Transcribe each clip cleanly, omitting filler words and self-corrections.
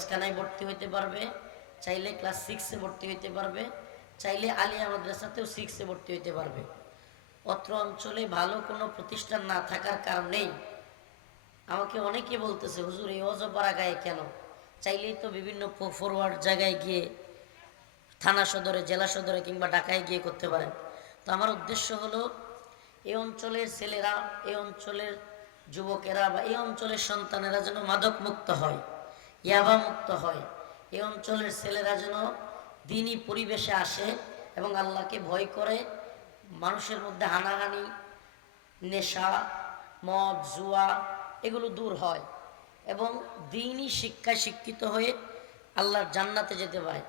হেফজখানায় ভর্তি হইতে পারবে, চাইলে ক্লাস 6-এ ভর্তি হইতে পারবে, চাইলে আলিয়া মাদ্রাসাতেও 6-এ ভর্তি হইতে পারবে। অত্র অঞ্চলে ভালো কোনো প্রতিষ্ঠান না থাকার কারণেই আমাকে অনেকে বলতেছে, হুজুর এই অজপাড়াগাঁয়ে কেন? চাইলেই তো বিভিন্ন ফরওয়ার্ড জায়গায় গিয়ে থানা সদরে, জেলা সদরে কিংবা ঢাকায় গিয়ে করতে পারেন। তো আমার উদ্দেশ্য হলো এই অঞ্চলের ছেলেরা, এই অঞ্চলের যুবকেরা বা এই অঞ্চলের সন্তানেরা যেন মাদক মুক্ত হয়, ইয়াবা মুক্ত হয়। এই অঞ্চলের ছেলেরা যেন দিনী পরিবেশে আসে এবং আল্লাহকে ভয় করে, মানুষের মধ্যে হানাহানি, নেশা, মদ, জুয়া এগুলো দূর হয় এবং দিনই শিক্ষায় শিক্ষিত হয়ে আল্লাহর জান্নাতে যেতে পারে।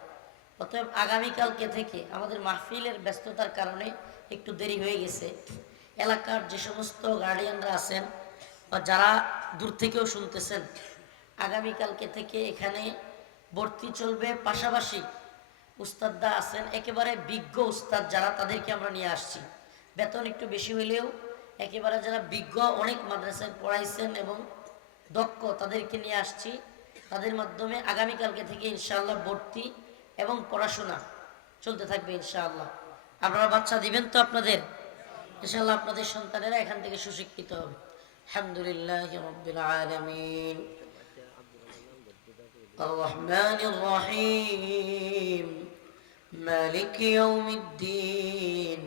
অতএব আগামীকালকে থেকে আমাদের মাহফিলের ব্যস্ততার কারণে একটু দেরি হয়ে গেছে। এলাকার যে সমস্ত গার্ডিয়ানরা আছেন বা যারা দূর থেকেও শুনতেছেন, আগামীকালকে থেকে এখানে ভর্তি চলবে। পাশাপাশি উস্তাদরা আছেন একেবারে বিজ্ঞ উস্তাদ যারা, তাদেরকে আমরা নিয়ে আসছি। বেতন একটু বেশি হইলেও একেবারে যারা বিজ্ঞ, অনেক মাদ্রাসায় পড়াইছেন এবং দক্ষ, তাদেরকে নিয়ে আসছি। তাদের মাধ্যমে আগামীকালকে থেকে ইনশাআল্লাহ ভর্তি এবং পড়াশোনা চলতে থাকবে ইনশাআল্লাহ। আপনারা বাচ্চা দিবেন তো আপনাদের? ইনশাআল্লাহ আপনাদের সন্তানেরা এখান থেকে সুশিক্ষিত হবে। আলহামদুলিল্লাহি রাব্বিল আলামিন, আর রহমানির রহিম, মালিকি ইয়াউমিদ্দিন,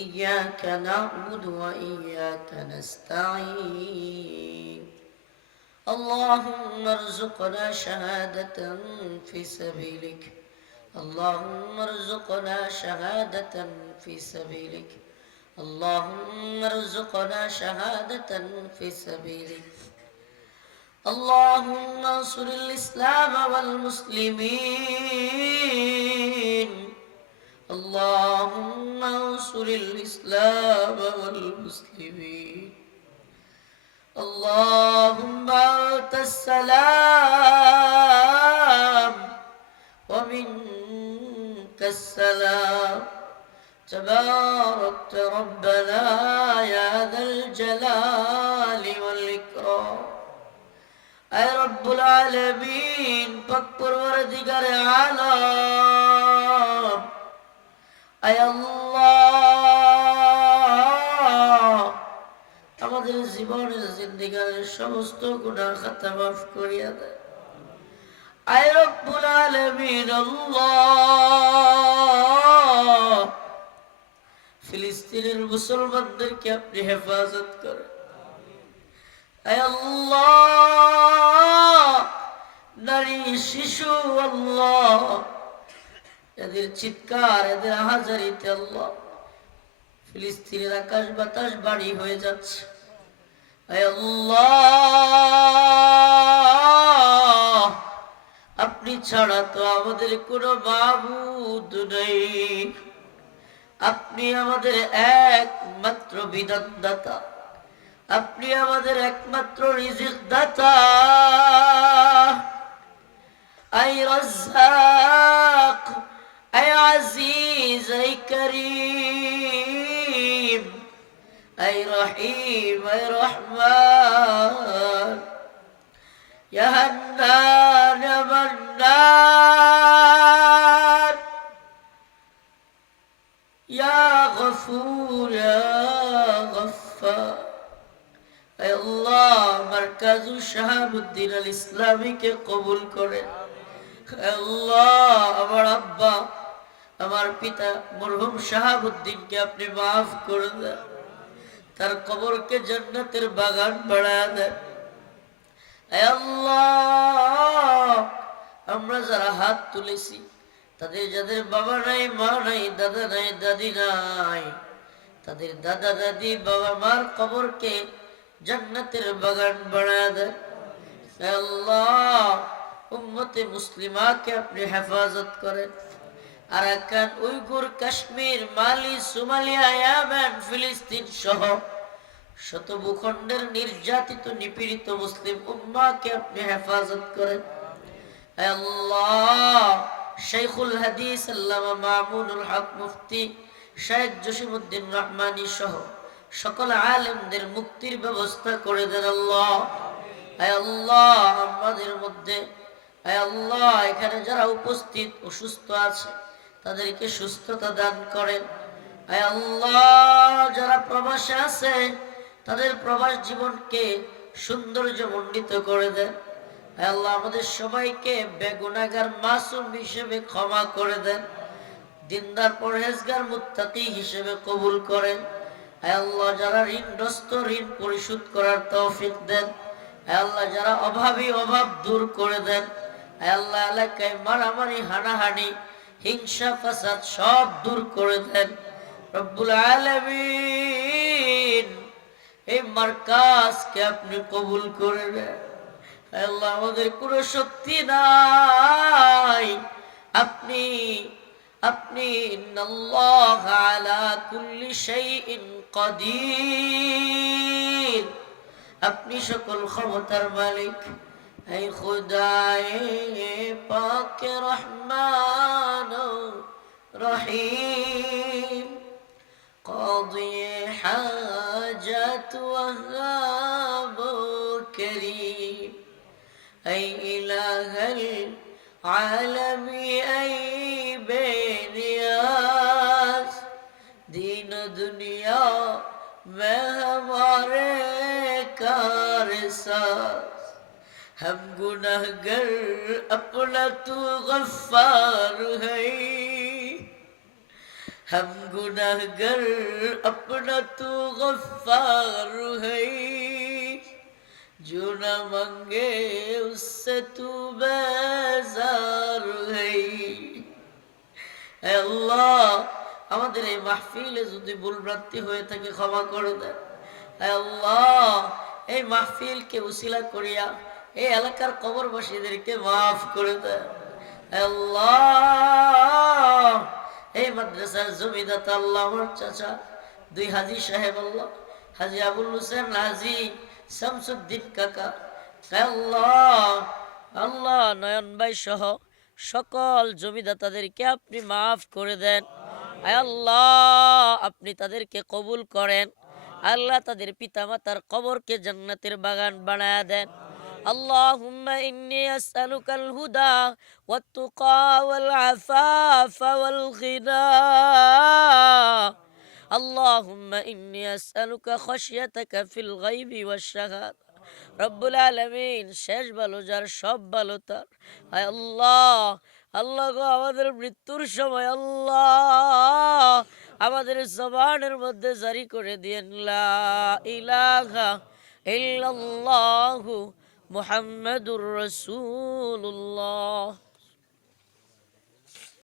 ইয়্যাকা না'বুদু ওয়া ইয়্যাকা নাস্তাঈন। اللهم ارزقنا شهادة في سبيلك، اللهم ارزقنا شهادة في سبيلك، اللهم ارزقنا شهادة في سبيلك. اللهم انصر الإسلام والمسلمين، اللهم انصر الإسلام والمسلمين. اللهم أنت السلام ومنك السلام، تباركت ربنا يا ذا الجلال والإكرام. أي رب العالمين পাক পরওয়ারদিগার আলম, আয় আল্লাহ আমাদের জীবনের জিন্দেগীর সমস্ত গুনাহ খাতা মাফ করিয়া দেন। আয় রব্বুল আলামিন আল্লাহ, ফিলিস্তিনের মুসলমানদেরকে আপনি হেফাজত করেন। আয় আল্লাহ, নারী শিশু আল্লাহ, এদের চিৎকার, এদের আহাজারিতে আল্লাহ ফিলিস্তিনের আকাশ বাতাস বাড়ি হয়ে যাচ্ছে। আয় আল্লাহ, আপনি ছাড়া তো আমাদের কোনো মাবুদ নেই। আপনি আমাদের একমাত্র বিধানদাতা, আপনি আমাদের একমাত্র রিজিক দাতা। আয় রাজ্জাক, আয় আজিজ, আয় করিম, আয় রহিম, আয় রহমান, ইয়া হান্নান, ইয়া মান্নান, ইয়া গফুর, ইয়া গফফার। আয় আল্লাহ, মারকাজু শাহাবুদ্দিন আল ইসলামীকে কবুল করেন। আল্লাহ, আমার আব্বা, আমার পিতা মরহুম শাহাবুদ্দিনকে আপনি মাফ করে দেন, তার কবরকে জান্নাতের বাগান বানায়া দেন। আল্লাহ, আমরা যারা হাত তুলেছি তাদের যাদের বাবা নাই, মা নাই, দাদা নাই, দাদি নাই, তাদের দাদা দাদি বাবা মার কবরকে জান্নাতের বাগান বানায়া দেন। আল্লাহ, উম্মতে মুসলিমাকে আপনি হেফাজত করেন। আরাকান, উইগুর, কাশ্মীর, মালি, সোমালিয়া, ইয়ামেন, ফিলিস্তিন সহ শত ভূখণ্ডের নির্যাতিত নিপীড়িত মুসলিম উম্মাহকে আপনি হেফাজত করেন। আল্লাহ, শাইখুল হাদিস আল্লামা মামুনুল হক মুফতি শাইখ জসিমউদ্দিন রহমানী সহ সকল আলেমদের মুক্তির ব্যবস্থা করে দেন। আল্লাহ, আল্লাহ, আমাদের মধ্যে আয় আল্লাহ, এখানে যারা উপস্থিত অসুস্থ আছে তাদেরকে সুস্থতা দান করেন। আয় আল্লাহ, যারা প্রবাসে আছে তাদের প্রবাস জীবনকে সৌন্দর্যমণ্ডিত করে দেন। আয় আল্লাহ, আমাদের সবাইকে বেগুনাহগার মাসুম হিসেবে ক্ষমা করে দেন, দিনদার পরহেজগার মুত্তাকি হিসেবে কবুল করেন। আয় আল্লাহ, যারা ঋণগ্রস্ত ঋণ পরিশোধ করার তৌফিক দেন। আয় আল্লাহ, যারা অভাবী অভাব দূর করে দেন। আয় আল্লাহ, এলাকায় মারামারি হানাহানি হিংসা ফাসাদ সব দূর করে দেন রব্বুল আলামিন। এই মার্কাজকে আপনি কবুল করে নেন। আয় আল্লাহ, আমাদের কোনো শক্তি নাই, আপনি আপনি ইন্নাল্লাহ আলা কুল্লি শাইইন কাদির, আপনি সকল ক্ষমতার মালিক। এই খুদায়ে পাক রহমান রহিম, قاضي حاجات وهاب كريم، أي إله العالم أي बेनियाज, दीन दुनिया में हमारे कारसाज, हम गुनहगर अपना तू गफ्फार है, हम गुनहगर अपना तू गफ्फार है, जो न मांगे उससे तू बेजार है। আল্লাহ, আমাদের এই মাহফিলে যদি ভুল ভ্রান্তি হয়ে থাকে ক্ষমা করে দেন। আল্লাহ, এই মাহফিলকে উসিলা করিয়া এই এলাকার কবরবাসীদেরকে মাফ করে দেন। আল্লাহ, এই মাদ্রাসার জমিদাতা আল্লাহ, আমার চাচা দুই হাজী সাহেব আল্লাহ, হাজী আবুল হোসেন, হাজী শামসুদ্দিন কাকা, আল্লাহ আল্লাহ নয়ন ভাই সহ সকল জমিদাতাদেরকে আপনি মাফ করে দেন। আয় আল্লাহ, আপনি তাদেরকে কবুল করেন। আল্লাহ, তাদের পিতামাতার কবরকে জান্নাতের বাগান বানায়া দেন। আল্লাহুম্মা ইন্নী আসআলুকাল হুদা ওয়াত তুকা ওয়াল আফাফা ওয়াল গিনা। আল্লাহুম্মা ইন্নী আসআলুকা খাশিয়াতাকা ফিল গায়বি ওয়াশ শাহাদা। রব্বুল আলামিন, শেষ ভালো যার সব ভালো তার। আয় আল্লাহ, আল্লাহ গো, আমাদের মৃত্যুর সময় আল্লাহ আমাদের জবানের মধ্যে জারি করে দিয়েন লা ইলাহা ইল্লাল্লাহু মুহাম্মাদুর রাসূলুল্লাহ।